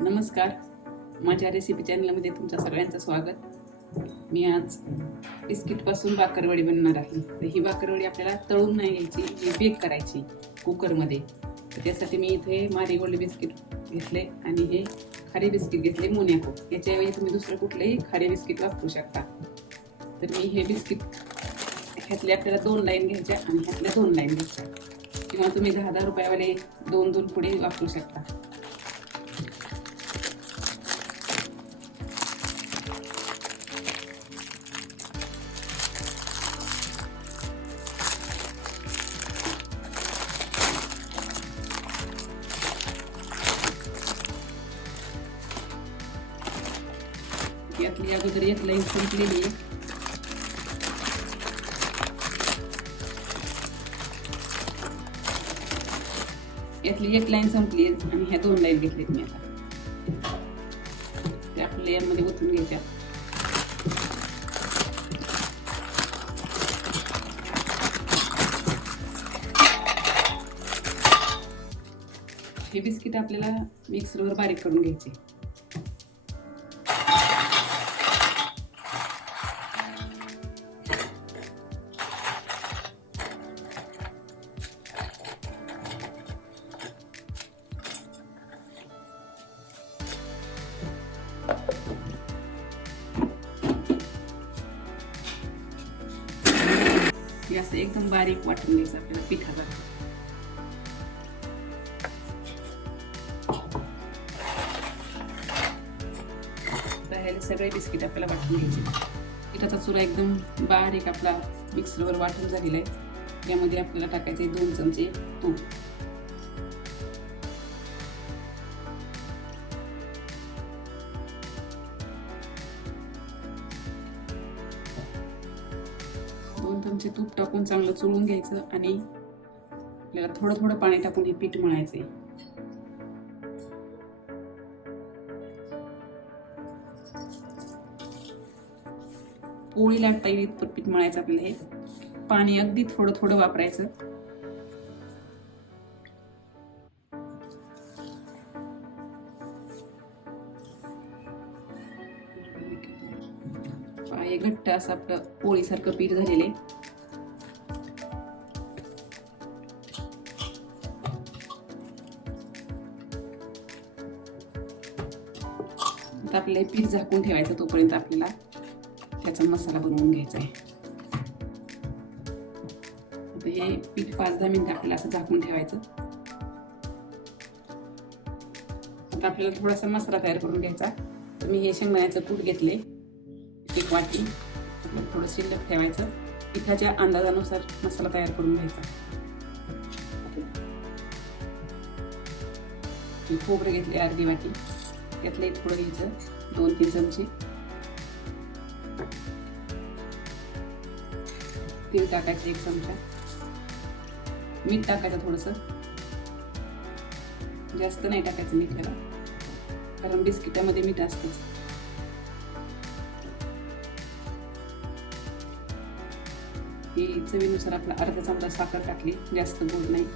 नमस्कार. माझ्या रेसिपी चॅनलमध्ये तुमच्या सगळ्यांचं स्वागत. मी आज बिस्किटपासून बाकरवडी बनणार आहे. तर ही बाकरवडी आपल्याला तळून नाही घ्यायची ही बेक करायची कुकरमध्ये तर त्यासाठी मी इथे मारी गोल्ड बिस्किट घेतले आणि हे खारे बिस्किट घेतले मोन्याको. याच्याऐवजी तुम्ही दुसरं कुठलंही खारे बिस्किट वापरू शकता. तर मी हे बिस्किट ह्यातले आपल्याला दोन लाईन घ्यायच्या आणि ह्यातल्या दोन लाईन घ्यायच्या किंवा तुम्ही दहा दहा रुपयावाले दोन दोन पुढे वापरू शकता. यातली अगोदर एक लाईन संपलेली आहे यातली एक लाईन संपली आहे आणि ह्या दोन लाईन घेतल्यात मी आता. त्या आपल्या लेअरमध्ये ओतून घ्यायच्या हे बिस्किट आपल्याला मिक्सरवर बारीक करून घ्यायचे. म्हणजे असं एकदम बारीक वाटून घ्यायचं आपल्याला पिठाला. सगळे बिस्किट आपल्याला वाटून घ्यायचे. पिठाचा चुरा एकदम बारीक आपला मिक्सरवर वाटून झालेला आहे. यामध्ये आपल्याला टाकायचे दोन चमचे तूप. चमचे तूप टाकून चांगलं चोळून घ्यायचं आणि आपल्याला थोडं थोडं पाणी टाकून हे पीठ मळायचंय. पोळी लाटता येईल इतपत पीठ मळायचं आपल्याला हे. पाणी अगदी थोडं थोडं वापरायचं. हे घट्ट असं आपलं पोळीसारखं पीठ झालेलं आहे. आता आपले पीठ झाकून ठेवायचं तोपर्यंत आपल्याला त्याचा मसाला बनवून घ्यायचा आहे. आता हे पीठ पाच दहा मिनिटं आपल्याला असं झाकून ठेवायचं. आता आपल्याला थोडासा मसाला तयार करून घ्यायचा. तर मी हे शेंगदाण्याचं कूट घेतले एक वाटी. आपल्याला थोडं शिल्लक ठेवायचं. पिठाच्या अंदाजानुसार मसाला तयार करून घ्यायचा. खोबरं घेतले अर्धी वाटी. त्यातले थोडं घ्यायचं. दोन तीन चमचे. तेल टाकायचं एक चमचा. मीठ टाकायचं थोडस. जास्त नाही टाकायचं मीठ ह्याला कारण बिस्किटामध्ये मीठ असतंच. हे चवीनुसार आपला अर्धा चमचा साखर टाकली. जास्त गोड नाही.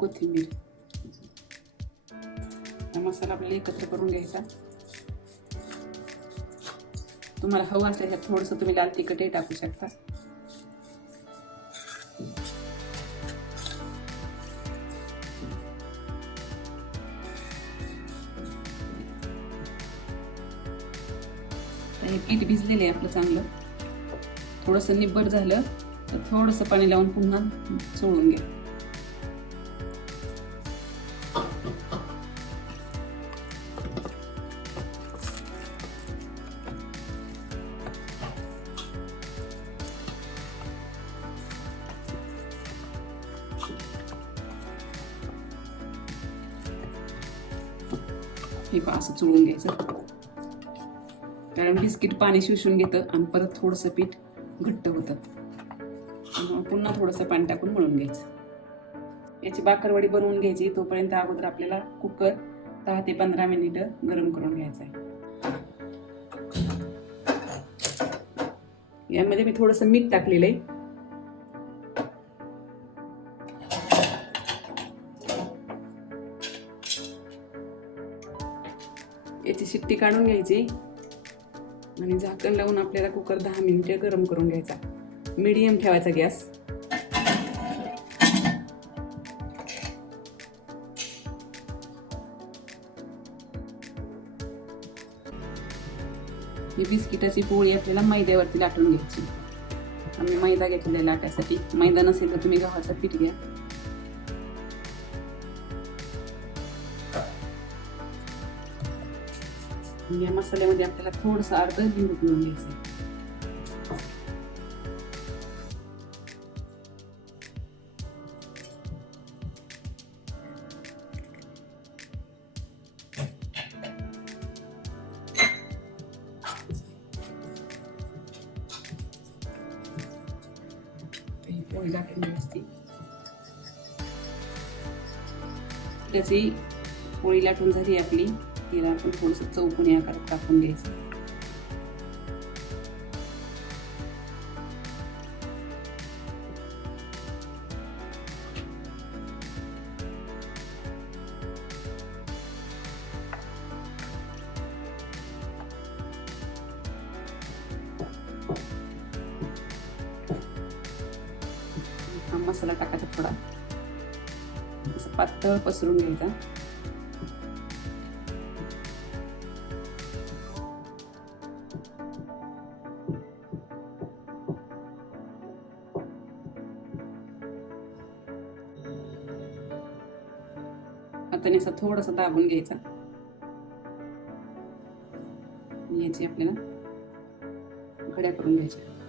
कोथिंबीर. हा मसाला आपल्याला एकत्र करून घ्यायचा. तुम्हाला हवं असल्यास थोडस तुम्ही लाल तिखटही टाकू शकता. हे पीठ भिजलेलं आहे आपलं चांगलं. थोडंसं निब्बर झालं तर थोडंसं पाणी लावून पुन्हा चोळून घ्या. हे पहा असं चोळून घ्यायचं. कारण बिस्किट पाणी शोषून घेतं आणि परत थोडंसं पीठ घट्ट होतं. त्यामुळे पुन्हा थोडंसं पाणी टाकून मळून घ्यायचं. याची बाकरवडी बनवून घ्यायची. तोपर्यंत अगोदर आपल्याला कुकर दहा ते पंधरा मिनिटं गरम करून घ्यायचं आहे. यामध्ये मी थोडंसं मीठ टाकलेलं आहे. याची शिट्टी काढून घ्यायची. आणि झाकण लावून आपल्याला कुकर दहा मिनिटे गरम करून घ्यायचा. मीडियम ठेवायचा गॅस. ही बिस्किटाची पोळी आपल्याला मैद्यावरती लाटून घ्यायची. आम्ही मैदा घेतलेला लाटासाठी. लाटायसाठी मैदा नसेल तर तुम्ही गव्हाचं पीठ घ्या. या मसाल्यामध्ये आपल्याला थोडंसं अर्ध लिंबू पिळून घ्यायचं ही पोळी लाटून असते. त्याची पोळी लाटून झाली आपली. तिला आपण थोडस चौकोनी आकारात कापून घ्यायचं. हा मसाला टाकायचा थोडा. असं पातळ पसरून घ्यायचा. हाताने असं थोडासा दाबून घ्यायचा. आणि याची आपल्याला घड्या करून घ्यायच्या.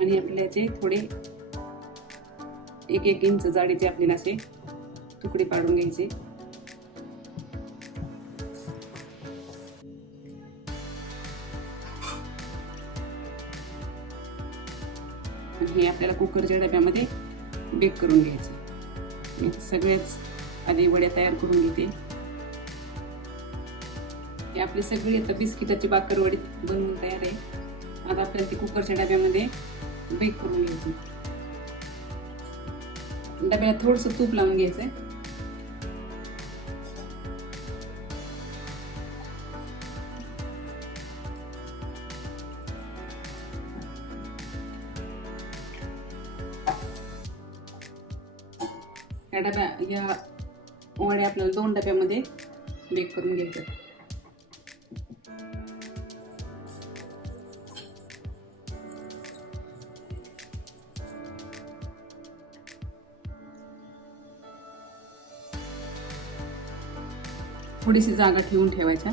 आणि आपल्याचे थोडे एक एक इंच जाडीचे आपल्याला असे तुकडे पाडून घ्यायचे. आणि हे आपल्याला कुकरच्या डब्यामध्ये बेक करून घ्यायचे. मी सगळेच आधी वड्या तयार करून घेते. हे आपली सगळी आता बिस्किटाची बाकरवडी बनवून तयार आहे. आता आपल्याला ती कुकरच्या डब्यामध्ये बेक करून घ्यायची डब्याला थोडस तूप लावून घ्यायचंय. या डब्या या वड्या आपल्याला दोन डब्यामध्ये बेक करून घ्यायचं थोडीशी जागा ठेवून ठेवायच्या.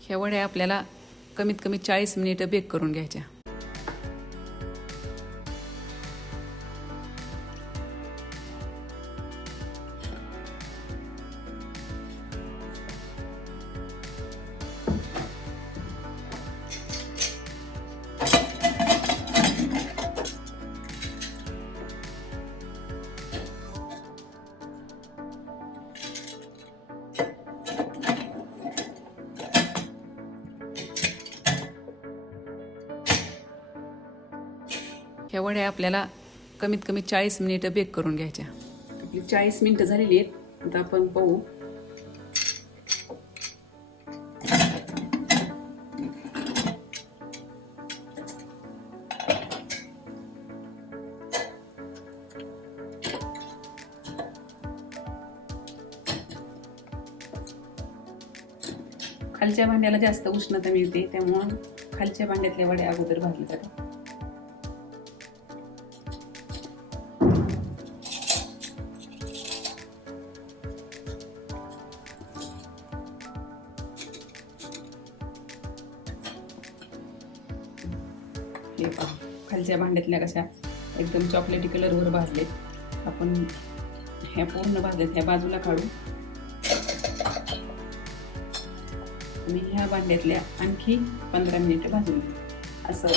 ह्या वड्या आपल्याला कमीत कमी चाळीस मिनिटं बेक करून घ्यायच्या. ह्या वड्या आपल्याला कमीत कमी चाळीस मिनिटं बेक करून घ्यायच्या. आपली चाळीस मिनिटं झालेली आहेत. आता आपण पाहू. खालच्या भांड्याला जास्त उष्णता मिळते त्यामुळं खालच्या भांड्यातल्या वड्या अगोदर भाजल्या जातात. पहा भांड्यातल्या कशा एकदम चॉकलेटी कलरवर भाजलेत. आपण ह्या पूर्ण भाजल्यात ह्या बाजूला काढू मी ह्या भांड्यातल्या आणखी पंधरा मिनिटं भाजून घेऊ. असं.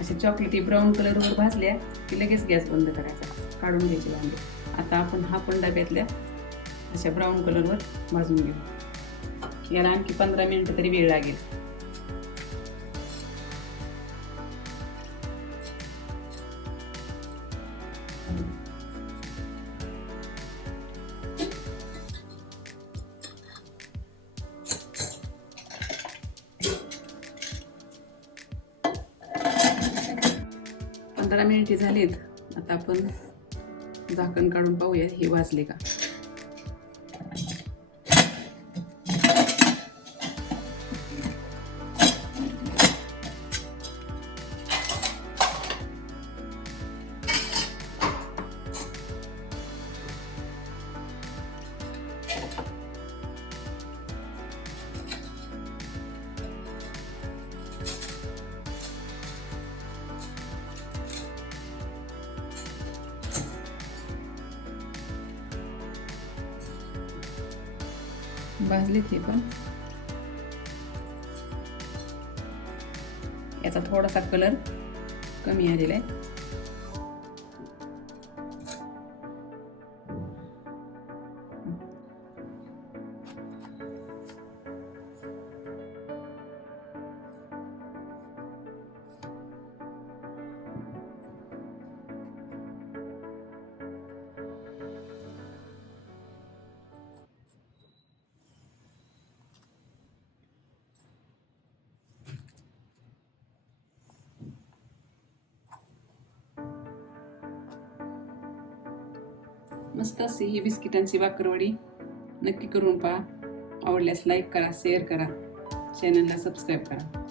असे चॉकलेटी ब्राऊन कलरवर भाजल्या की लगेच गॅस बंद करायचा. काढून घ्यायचे भांडे. आता आपण हा पण डब्यातल्या अशा ब्राऊन कलरवर भाजून घेऊ. याला आणखी पंधरा मिनिटं तरी वेळ लागेल. पंधरा मिनिटे झालीत. आता आपण झाकण काढून पाहूया हे वाजले का? भाजले ते पण. याचा थोडासा कलर कमी आलेला आहे. मस्त अशी ही बिस्किटांची बाकरवडी. नक्की करून पहा. आवडल्यास लाईक करा शेअर करा. चॅनलला सबस्क्राईब करा.